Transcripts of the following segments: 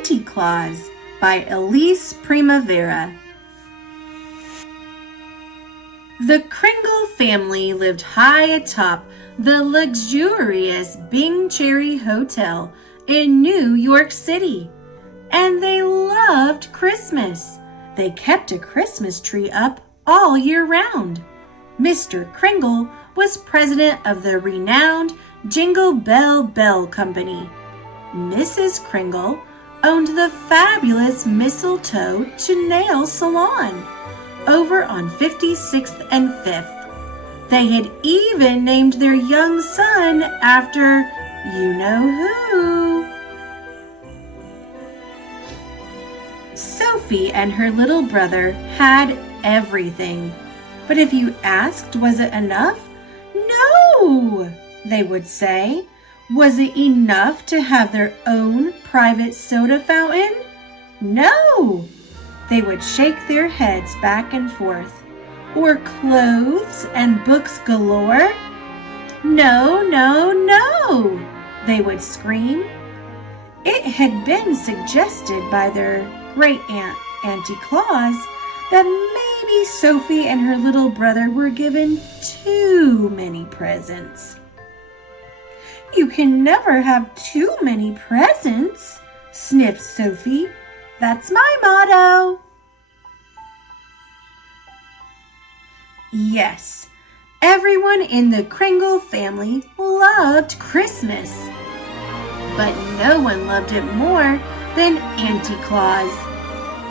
Auntie Claus by Elise Primavera. The Kringle family lived high atop the luxurious Bing Cherry Hotel in New York City, and they loved Christmas. They kept a Christmas tree up all year round. Mr. Kringle was president of the renowned Jingle Bell Bell Company. Mrs. Kringle owned the fabulous Mistletoe to Nail Salon over on 56th and 5th. They had even named their young son after you-know-who. Sophie and her little brother had everything. But if you asked, was it enough? No, they would say. Was it enough to have their own private soda fountain? No. They would shake their heads back and forth. Or clothes and books galore? No, no, no, they would scream. It had been suggested by their great aunt, Auntie Claus, that maybe Sophie and her little brother were given too many presents. You can never have too many presents, sniffed Sophie. That's my motto. Yes, everyone in the Kringle family loved Christmas, but no one loved it more than Auntie Claus.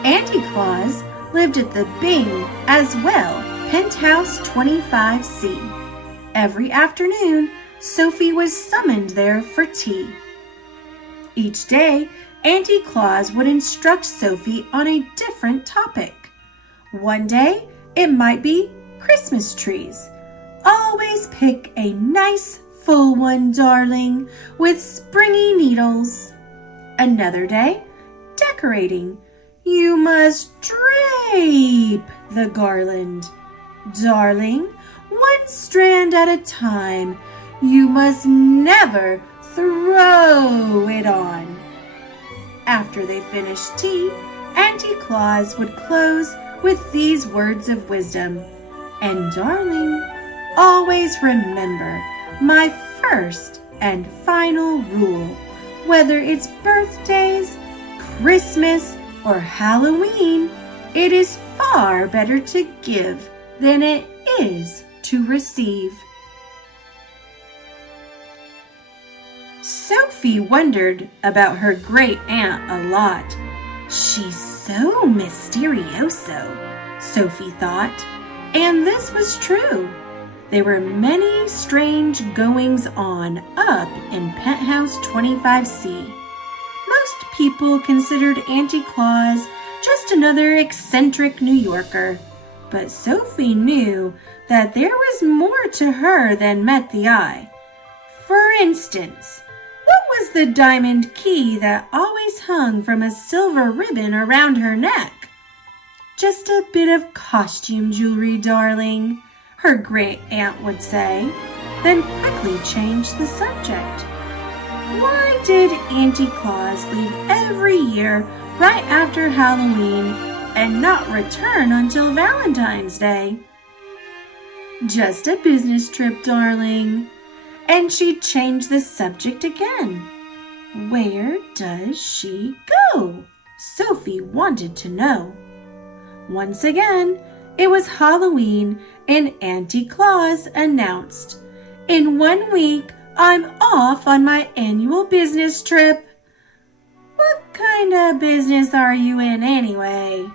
Auntie Claus lived at the Bing as well, penthouse 25C. Every afternoon, Sophie was summoned there for tea. Each day, Auntie Claus would instruct Sophie on a different topic. One day, it might be Christmas trees. Always pick a nice full one, darling, with springy needles. Another day, decorating. You must drape the garland. Darling, one strand at a time. You must never throw it on. After they finished tea, Auntie Claus would close with these words of wisdom. And darling, always remember my first and final rule. Whether it's birthdays, Christmas, or Halloween, it is far better to give than it is to receive. Sophie wondered about her great aunt a lot. She's so mysterioso, Sophie thought, and this was true. There were many strange goings-on up in penthouse 25C. Most people considered Auntie Claus just another eccentric New Yorker, but Sophie knew that there was more to her than met the eye. For instance, what was the diamond key that always hung from a silver ribbon around her neck? Just a bit of costume jewelry, darling, her great aunt would say, then quickly change the subject. Why did Auntie Claus leave every year right after Halloween and not return until Valentine's Day? Just a business trip, darling. And she'd change the subject again. Where does she go? Sophie wanted to know. Once again, it was Halloween and Auntie Claus announced, "In 1 week, I'm off on my annual business trip." What kind of business are you in anyway?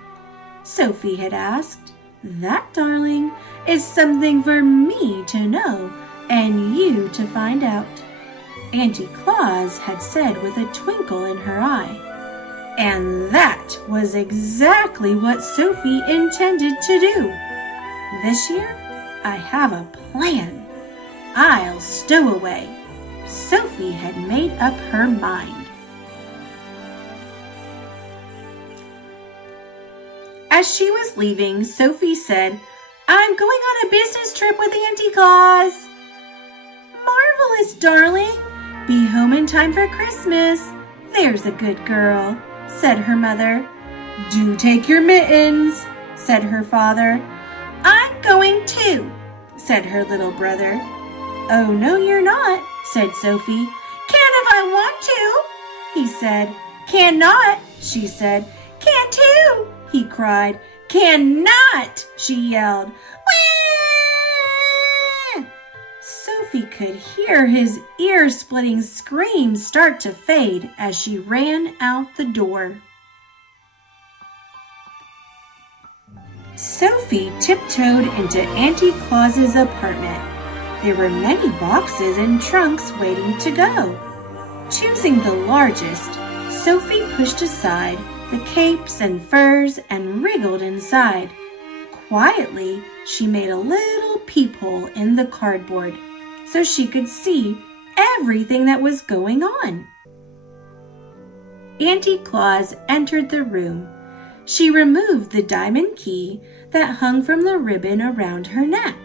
Sophie had asked. That, darling, is something for me to know and you to find out, Auntie Claus had said with a twinkle in her eye. And that was exactly what Sophie intended to do. This year, I have a plan. I'll stow away. Sophie had made up her mind. As she was leaving, Sophie said, "I'm going on a business trip with Auntie Claus." "Marvelous, darling. Be home in time for Christmas. There's a good girl," said her mother. "Do take your mittens," said her father. "I'm going too," said her little brother. "Oh, no, you're not," said Sophie. "Can if I want to," he said. "Cannot," she said. "Can too," he cried. "Cannot," she yelled. Wah! Sophie could hear his ear-splitting scream start to fade as she ran out the door. Sophie tiptoed into Auntie Claus's apartment. There were many boxes and trunks waiting to go. Choosing the largest, Sophie pushed aside the capes and furs and wriggled inside. Quietly, she made a little peephole in the cardboard so she could see everything that was going on. Auntie Claus entered the room. She removed the diamond key that hung from the ribbon around her neck.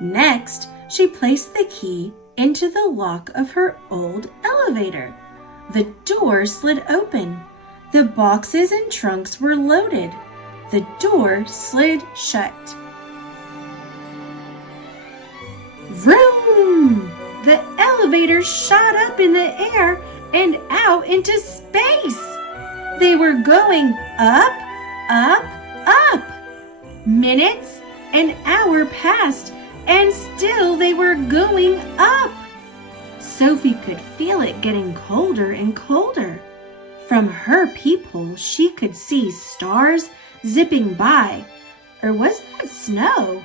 Next, she placed the key into the lock of her old elevator. The door slid open. The boxes and trunks were loaded. The door slid shut. Vroom! The elevator shot up in the air and out into space. They were going up, up, up. Minutes, an hour passed, and still they were going up. Sophie could feel it getting colder and colder. From her peephole, she could see stars zipping by. Or was that snow?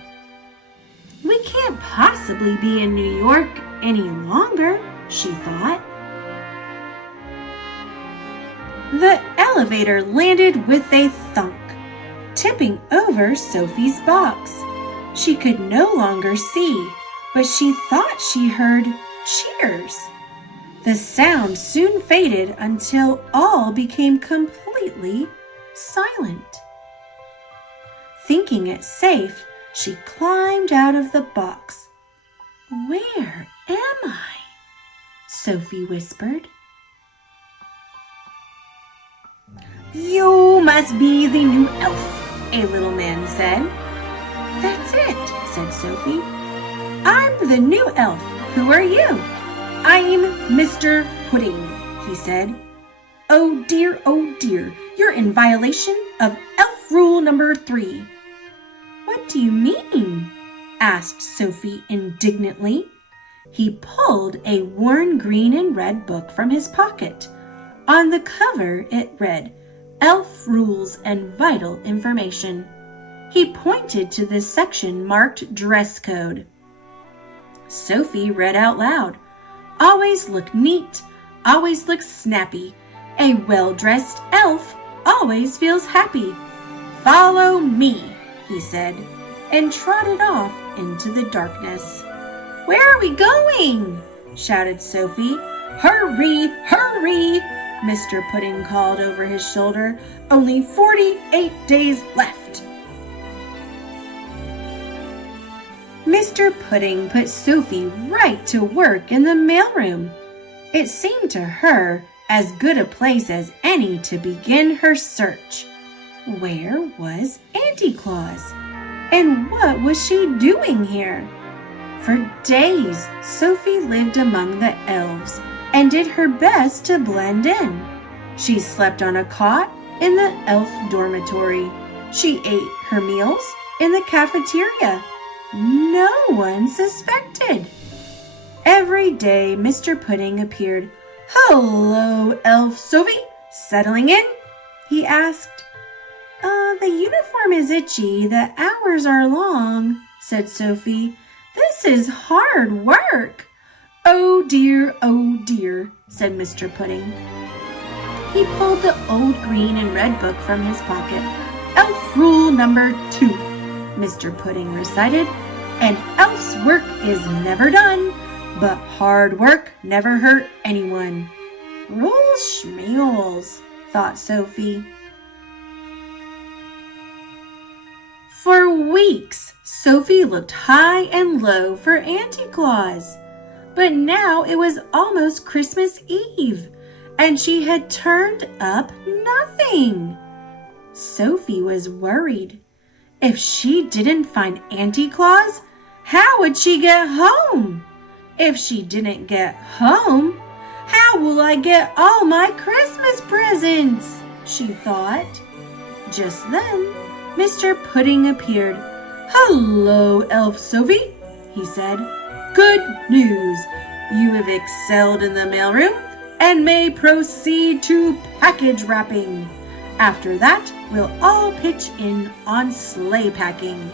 We can't possibly be in New York any longer, she thought. The elevator landed with a thunk, tipping over Sophie's box. She could no longer see, but she thought she heard cheers. The sound soon faded until all became completely silent. Thinking it safe, she climbed out of the box. "Where am I?" Sophie whispered. "You must be the new elf," a little man said. "That's it," said Sophie. "I'm the new elf. Who are you?" "I'm Mr. Pudding," he said. Oh dear, you're in violation of elf rule number 3. "What do you mean?" asked Sophie indignantly. He pulled a worn green and red book from his pocket. On the cover it read, "Elf Rules and Vital Information." He pointed to the section marked Dress Code. Sophie read out loud, "Always look neat, always look snappy. A well-dressed elf always feels happy. Follow me," he said, and trotted off into the darkness. "Where are we going?" shouted Sophie. "Hurry, hurry!" Mr. Pudding called over his shoulder. "Only 48 days left." Mr. Pudding put Sophie right to work in the mailroom. It seemed to her as good a place as any to begin her search. Where was Auntie Claus? And what was she doing here? For days, Sophie lived among the elves and did her best to blend in. She slept on a cot in the elf dormitory. She ate her meals in the cafeteria. No one suspected. Every day, Mr. Pudding appeared. "Hello, Elf Sophie. Settling in?" he asked. The uniform is itchy. The hours are long," said Sophie. "This is hard work." Oh dear, said Mr. Pudding. He pulled the old green and red book from his pocket. "Elf rule number 2, Mr. Pudding recited. An elf's work is never done, but hard work never hurt anyone." Rules schmeals, thought Sophie. For weeks, Sophie looked high and low for Auntie Claus. But now it was almost Christmas Eve, and she had turned up nothing. Sophie was worried. If she didn't find Auntie Claus, how would she get home? If she didn't get home, how will I get all my Christmas presents? She thought. Just then, Mr. Pudding appeared. Hello, Elf Sophie, he said. Good news. You have excelled in the mailroom and may proceed to package wrapping. After that, we'll all pitch in on sleigh packing.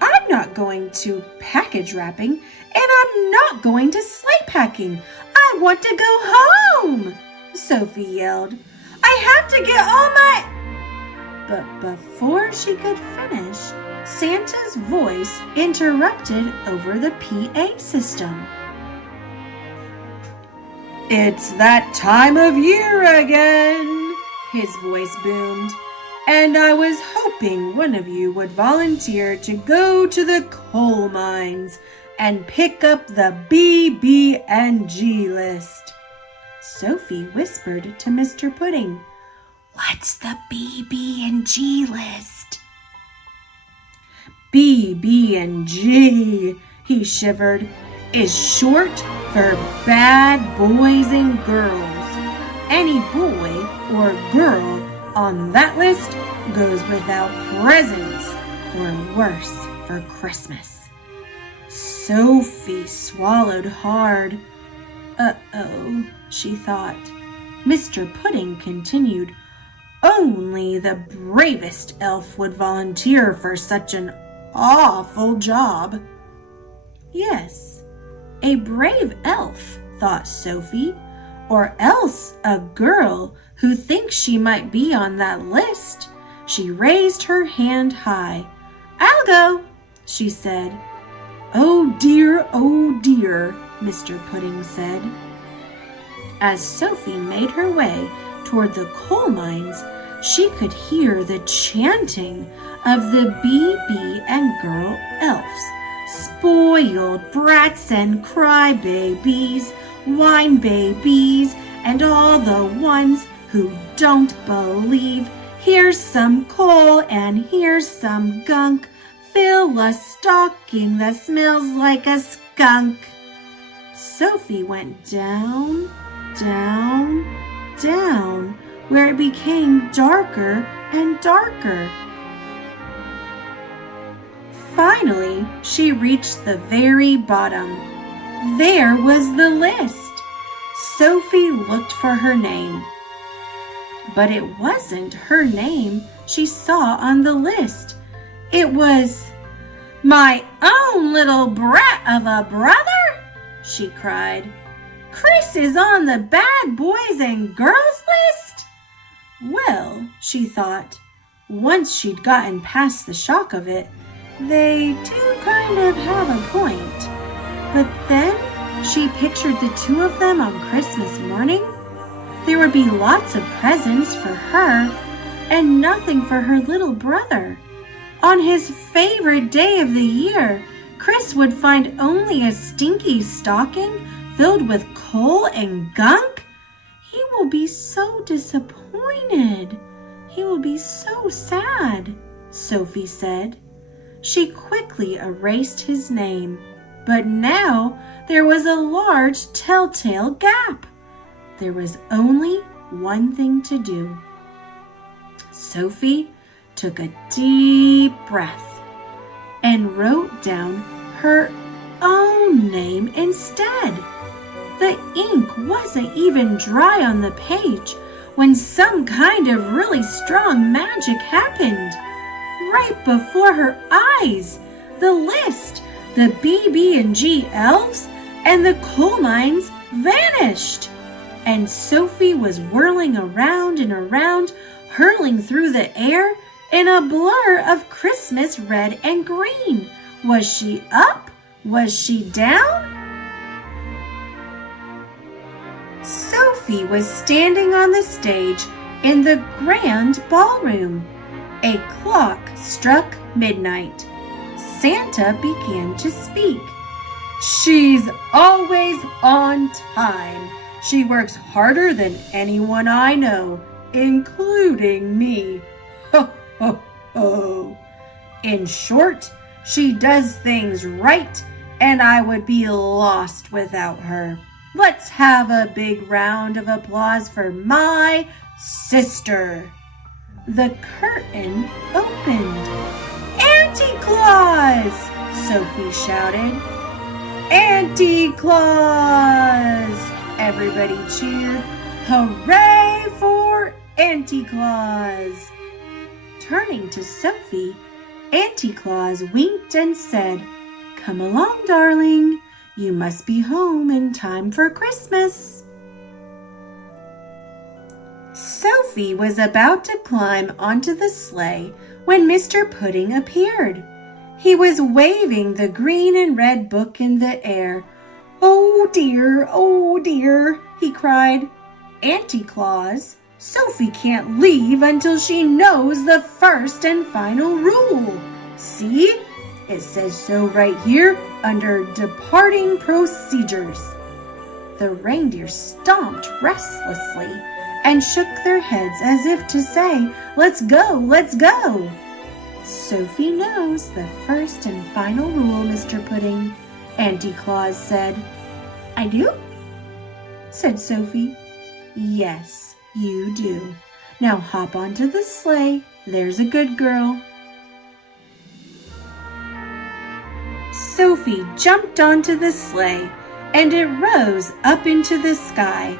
I'm not going to package wrapping, and I'm not going to sleigh packing. I want to go home, Sophie yelled. I have to get all my... But before she could finish, Santa's voice interrupted over the PA system. It's that time of year again, his voice boomed, and I was hoping one of you would volunteer to go to the coal mines and pick up the BBG list. Sophie whispered to Mr. Pudding, What's the BBG list? BBG, he shivered, is short for bad boys and girls. Any boy or girl on that list goes without presents or worse for Christmas. Sophie swallowed hard. Uh-oh, she thought. Mr. Pudding continued, Only the bravest elf would volunteer for such an awful job. Yes, a brave elf, thought Sophie, or else a girl who thinks she might be on that list. She raised her hand high. I'll go, she said. Oh dear, Mr. Pudding said. As Sophie made her way toward the coal mines, she could hear the chanting of the BB and girl elves. Spoiled brats and crybabies, wine babies, and all the ones who don't believe. Here's some coal and here's some gunk. Fill a stocking that smells like a skunk. Sophie went down, down, down, where it became darker and darker. Finally, she reached the very bottom. There was the list. Sophie looked for her name. But it wasn't her name she saw on the list. It was, My own little brat of a brother, she cried. Chris is on the bad boys and girls list? Well, she thought, once she'd gotten past the shock of it, they do kind of have a point. But then she pictured the two of them on Christmas morning. There would be lots of presents for her and nothing for her little brother. On his favorite day of the year, Chris would find only a stinky stocking filled with coal and gunk. He will be so disappointed. He will be so sad, Sophie said. She quickly erased his name, but now there was a large telltale gap. There was only one thing to do. Sophie took a deep breath and wrote down her own name instead. The ink wasn't even dry on the page when some kind of really strong magic happened. Right before her eyes, the list, the BB&G elves, and the coal mines vanished. And Sophie was whirling around and around, hurling through the air in a blur of Christmas red and green. Was she up? Was she down? Sophie was standing on the stage in the Grand Ballroom. A clock struck midnight. Santa began to speak. She's always on time. She works harder than anyone I know. including me. Ho, ho, ho. In short, she does things right, and I would be lost without her. Let's have a big round of applause for my sister. The curtain opened. Auntie Claus! Sophie shouted. Auntie Claus! Everybody cheered. Hooray for Auntie Claus! Turning to Sophie, Auntie Claus winked and said, "Come along, darling. You must be home in time for Christmas." Sophie was about to climb onto the sleigh when Mr. Pudding appeared. He was waving the green and red book in the air. "Oh dear," he cried. "Auntie Claus, Sophie can't leave until she knows the first and final rule. See? It says so right here under departing procedures." The reindeer stomped restlessly and shook their heads as if to say, "Let's go, let's go." "Sophie knows the first and final rule, Mr. Pudding," Auntie Claus said. "I do?" said Sophie. "Yes, you do. Now hop onto the sleigh. There's a good girl." Sophie jumped onto the sleigh, and it rose up into the sky.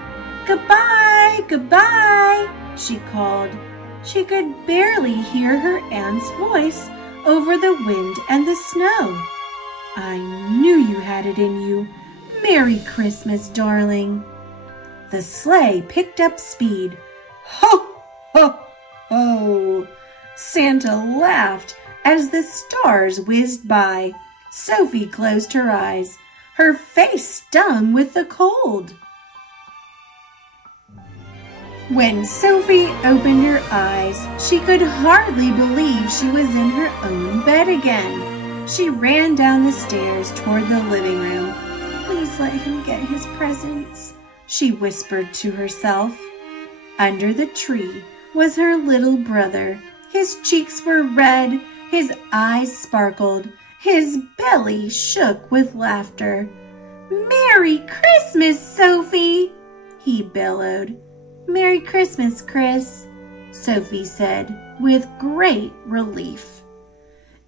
"Goodbye, goodbye," she called. She could barely hear her aunt's voice over the wind and the snow. "I knew you had it in you. Merry Christmas, darling." The sleigh picked up speed. "Ho, ho, ho!" Santa laughed as the stars whizzed by. Sophie closed her eyes. Her face stung with the cold. When Sophie opened her eyes, she could hardly believe she was in her own bed again. She ran down the stairs toward the living room. "Please let him get his presents," she whispered to herself. Under the tree was her little brother. His cheeks were red, his eyes sparkled, his belly shook with laughter. "Merry Christmas, Sophie!" he bellowed. "Merry Christmas, Chris," Sophie said with great relief.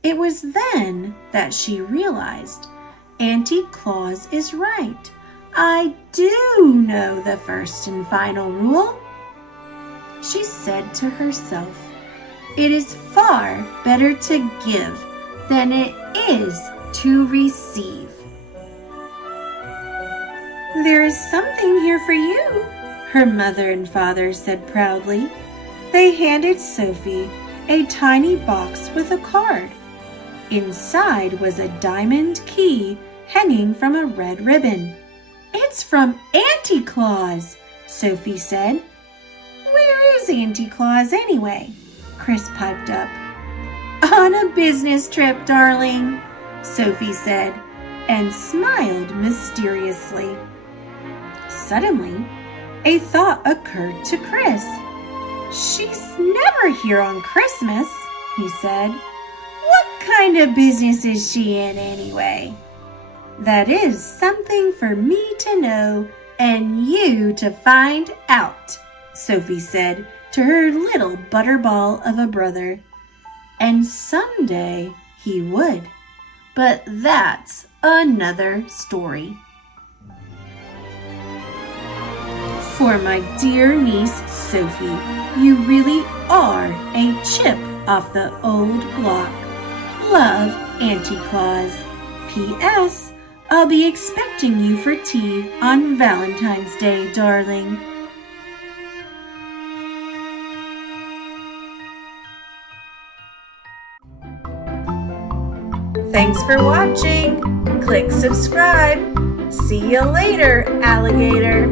It was then that she realized, Auntie Claus is right. I do know the first and final rule. She said to herself, "It is far better to give than it is to receive." "There is something here for you," her mother and father said proudly. They handed Sophie a tiny box with a card. Inside was a diamond key hanging from a red ribbon. "It's from Auntie Claus," Sophie said. "Where is Auntie Claus anyway?" Chris piped up. "On a business trip, darling," Sophie said, and smiled mysteriously. Suddenly, a thought occurred to Chris. "She's never here on Christmas," he said. "What kind of business is she in anyway?" "That is something for me to know and you to find out," Sophie said to her little butterball of a brother. And someday he would. But that's another story. For my dear niece Sophie, you really are a chip off the old block. Love, Auntie Claus. P.S. I'll be expecting you for tea on Valentine's Day, darling. Thanks for watching. Click subscribe. See you later, alligator.